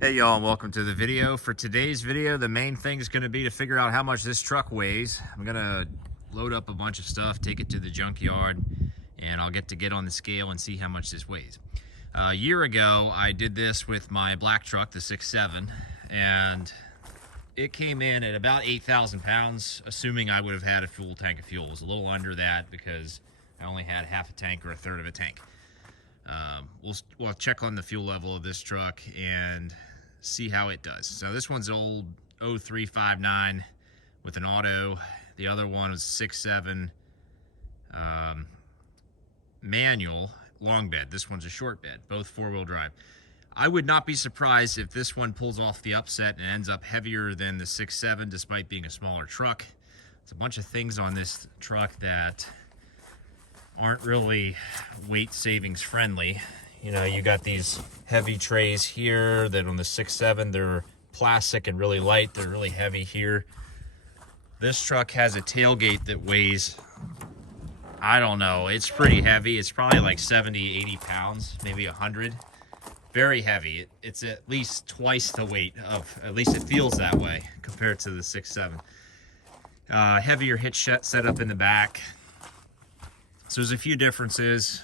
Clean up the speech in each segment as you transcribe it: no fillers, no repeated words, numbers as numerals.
Hey y'all, and welcome to the video. For today's video, the main thing is going to be to figure out how much this truck weighs. I'm going to load up a bunch of stuff, take it to the junkyard, and I'll get on the scale and see how much this weighs. A year ago, I did this with my black truck, the 6.7, and it came in at about 8,000 pounds, assuming I would have had a full tank of fuel. It was a little under that because I only had half a tank or a third of a tank. We'll check on the fuel level of this truck and see how it does. So this one's old 0359 with an auto. The other one was 6.7 manual long bed. This one's a short bed, both four-wheel drive. I would not be surprised if this one pulls off the upset and ends up heavier than the 6.7 despite being a smaller truck. There's a bunch of things on this truck that aren't really weight savings friendly. You know, you got these heavy trays here that on the 6.7 they're plastic and really light. They're really heavy here. This truck has a tailgate that weighs, I don't know, it's pretty heavy. It's probably like 70, 80 pounds, maybe 100. Very heavy. It's at least twice the weight of, at least it feels that way compared to the 6.7. Heavier hitch setup in the back. So there's a few differences,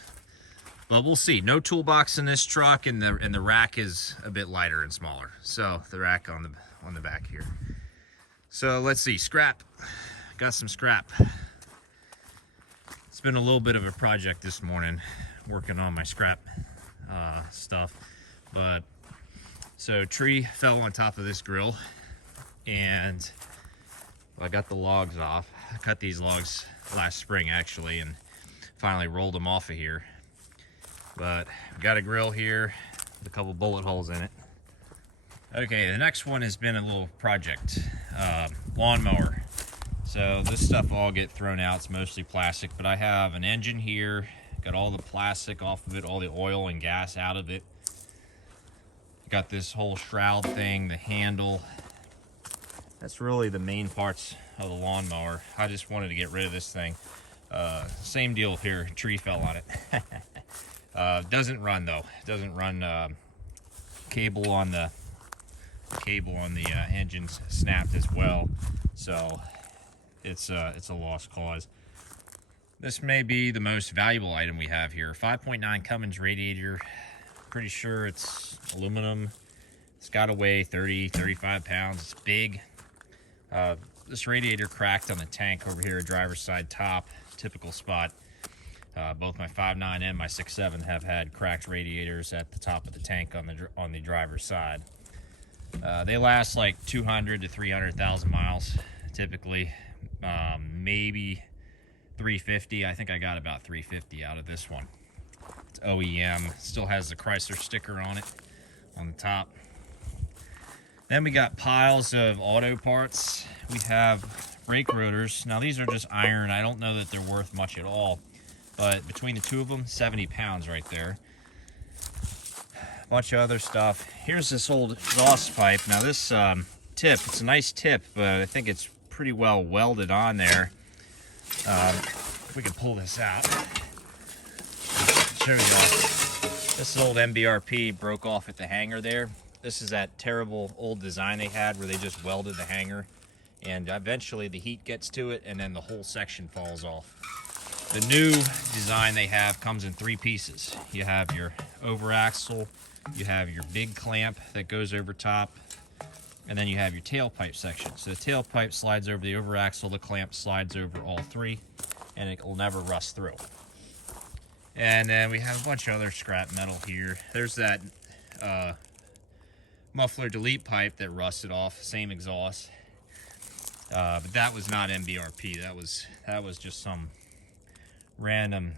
but we'll see. No toolbox in this truck, and the rack is a bit lighter and smaller. So the rack on the back here. So let's see, scrap. Got some scrap. It's been a little bit of a project this morning, working on my scrap stuff. But so tree fell on top of this grill, and I got the logs off. I cut these logs last spring actually, and finally rolled them off of here. But got a grill here with a couple bullet holes in it. Okay, the next one has been a little project. Lawnmower. So this stuff will all get thrown out. It's mostly plastic, but I have an engine here. Got all the plastic off of it, all the oil and gas out of it. Got this whole shroud thing, the handle. That's really the main parts of the lawnmower. I just wanted to get rid of this thing. Same deal here, tree fell on it. Doesn't run though. It doesn't run. Cable on the engine's snapped as well, so it's a lost cause. This may be the most valuable item we have here. 5.9 Cummins Radiator. Pretty sure it's aluminum. It's got to weigh 30-35 pounds. It's big. This radiator cracked on the tank over here, driver's side top, typical spot. Both my 5.9 and my 6.7 have had cracked radiators at the top of the tank on the driver's side. They last like 200 to 300,000 miles typically, maybe 350. I think I got about 350 out of this one. It's OEM, still has the Chrysler sticker on it on the top. Then we got piles of auto parts. We have brake rotors. Now these are just iron. I don't know that they're worth much at all, but between the two of them, 70 pounds right there. A bunch of other stuff. Here's this old exhaust pipe. Now this tip, it's a nice tip, but I think it's pretty well welded on there. If we can pull this out, show you this old MBRP broke off at the hanger there. This is that terrible old design they had where they just welded the hanger, and eventually the heat gets to it and then the whole section falls off. The new design they have comes in three pieces. You have your over axle, you have your big clamp that goes over top, and then you have your tailpipe section. So the tailpipe slides over the over axle, the clamp slides over all three, and it will never rust through. And then we have a bunch of other scrap metal here. There's that muffler delete pipe that rusted off, same exhaust. But that was not MBRP. That was just some random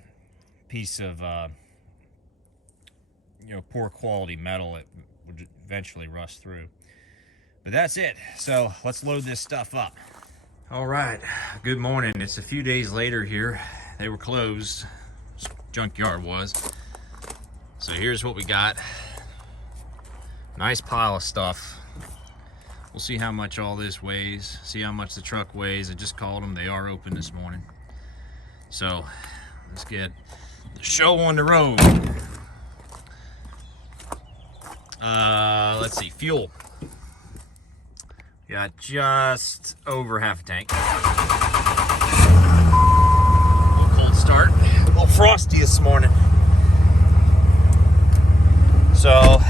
piece of poor quality metal that would eventually rust through. But that's it. So let's load this stuff up. All right, good morning. It's a few days later here. They were closed. Junkyard was. So here's what we got. Nice pile of stuff. We'll see how much all this weighs, see how much the truck weighs. I just called them. They are open this morning. So let's get the show on the road. let's see, fuel. Got just over half a tank. A little cold start. A little frosty this morning. So,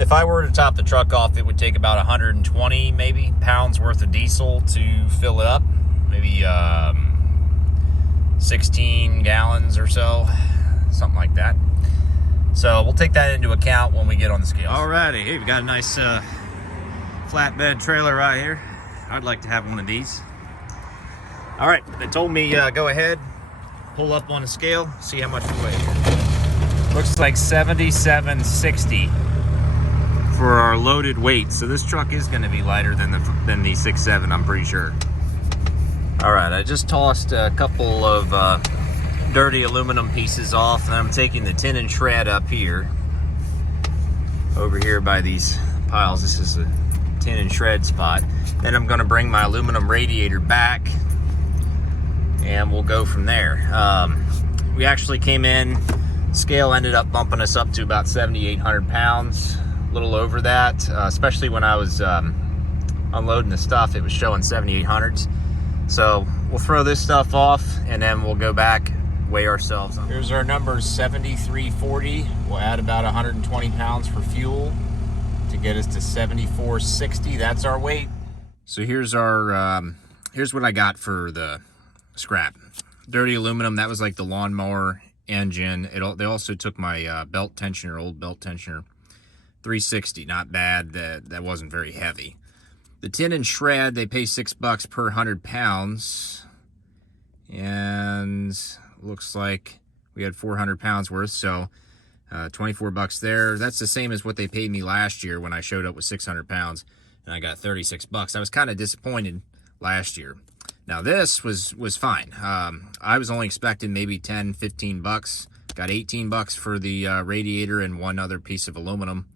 if I were to top the truck off, it would take about 120 maybe pounds worth of diesel to fill it up. Maybe 16 gallons or so, something like that. So we'll take that into account when we get on the scale. Alrighty, hey, we got a nice flatbed trailer right here. I'd like to have one of these. All right, they told me go ahead, pull up on the scale, see how much we weigh. Looks like 7760 for our loaded weight. So this truck is going to be lighter than the 6.7, I'm pretty sure. All right, I just tossed a couple of dirty aluminum pieces off, and I'm taking the tin and shred up here. Over here by these piles, this is a tin and shred spot. Then I'm going to bring my aluminum radiator back, and we'll go from there. We actually came in, scale ended up bumping us up to about 7,800 pounds. A little over that, especially when I was unloading the stuff, it was showing 7,800s. So we'll throw this stuff off and then we'll go back, weigh ourselves. Here's our numbers, 7,340. We'll add about 120 pounds for fuel to get us to 7,460. That's our weight. So here's our, here's what I got for the scrap. Dirty aluminum, that was like the lawnmower engine. They also took my belt tensioner, old belt tensioner. 360, not bad. That wasn't very heavy. The tin and shred, they pay $6 per 100 pounds, and looks like we had 400 pounds worth, so $24 there. That's the same as what they paid me last year when I showed up with 600 pounds, and I got $36. I was kind of disappointed last year. Now this was fine. I was only expecting maybe 10, 15 bucks. Got 18 bucks for the radiator and one other piece of aluminum.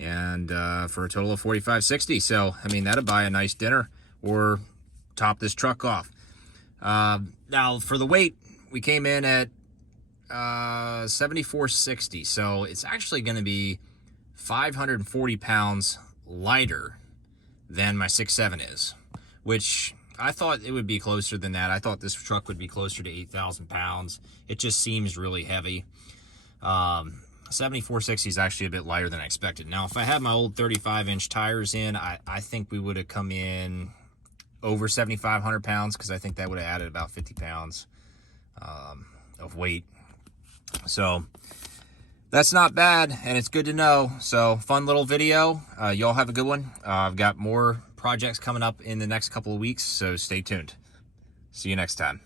And for a total of $45.60. So, I mean, that'd buy a nice dinner or top this truck off. Now, for the weight, we came in at 74.60. So, it's actually going to be 540 pounds lighter than my 6.7 is, which I thought it would be closer than that. I thought this truck would be closer to 8,000 pounds. It just seems really heavy. 7460 is actually a bit lighter than I expected. Now, if I had my old 35-inch tires in, I think we would have come in over 7,500 pounds, because I think that would have added about 50 pounds of weight. So that's not bad, and it's good to know. So fun little video. Y'all have a good one. I've got more projects coming up in the next couple of weeks, so stay tuned. See you next time.